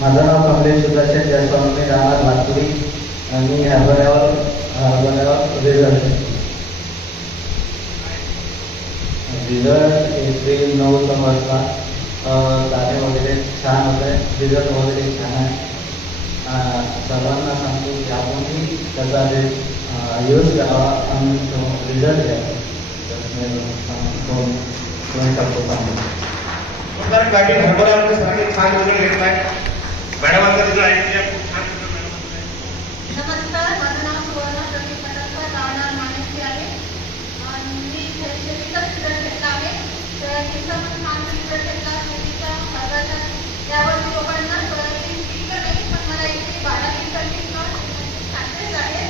माझं नाव कमलेश सुदर्शन जयस्वाल, मी राहणार लातुरी आणि हरभऱ्यावर रिझल्ट एप्रिल 9 वाजता गाणे वगैरे छान होत आहे, रिझल्ट वगैरे छान आहे. सर्वांना सांगतो की आपणही त्याचा यूज करावा आणि रिझल्ट घ्यावा. गाडी हरभऱ्यावर छान वगैरे घेतलाय मॅडमांचा तिथं ऐकूया. खूप छान. नमस्कार, माझं नाव सुवर्णा प्रदीप पटकर, राहणार माणिकची आहे आणि मी शेतीचा रिझल्ट घेतला आहे. तर तिचा पण छान रिझल्ट घेतला. शेतीचा हरभऱ्याचा यावरती लोकांना सोयाबीन पिकलं नाही, पण मला इथे 12 दिवसांनी सक्सेस आहे.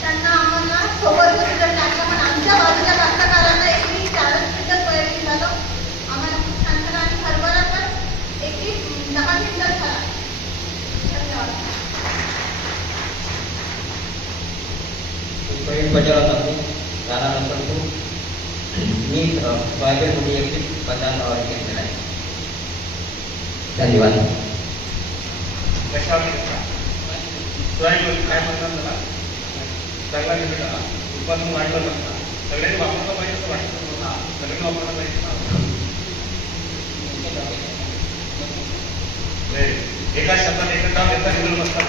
त्यांना आम्हाला सोबत रिझल्ट लागला, पण आमच्या बाजूच्या कास्तकारांना एकही 4 क्विंटल सोयाबीन झालं. आम्हाला खूप छान झालं आणि हरभरा पण 10 क्विंटल झाला. धन्यवाद. मी सोयाबीन 50 और घेतलेला आहे. धन्यवाद. सोयाबीन काय म्हणतात मला चांगला रिझल्ट आला. उत्पादन वाढलं नसतं. सगळ्यांनी वापरलं पाहिजे असं वाटतं. सगळ्यांनी वापरलं पाहिजे. एका शब्दात एकच काम घेता रिझल्ट नसतात.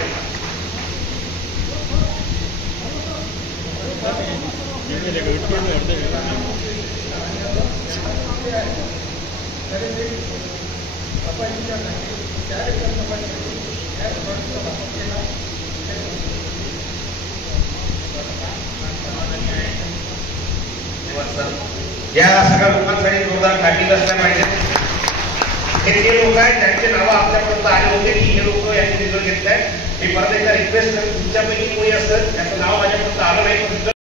या सगळ्या लोकांसाठी जोरदार टाकी असल्या पाहिजे. हे ते लोक आहेत ज्यांचे नावं आपल्यापर्यंत आले होते की हे लोक यांनी रिझल्ट घेतलाय. मी परत एकदा रिक्वेस्ट करेन, तुमच्यापैकी कोणी असतं त्याचं नाव माझ्या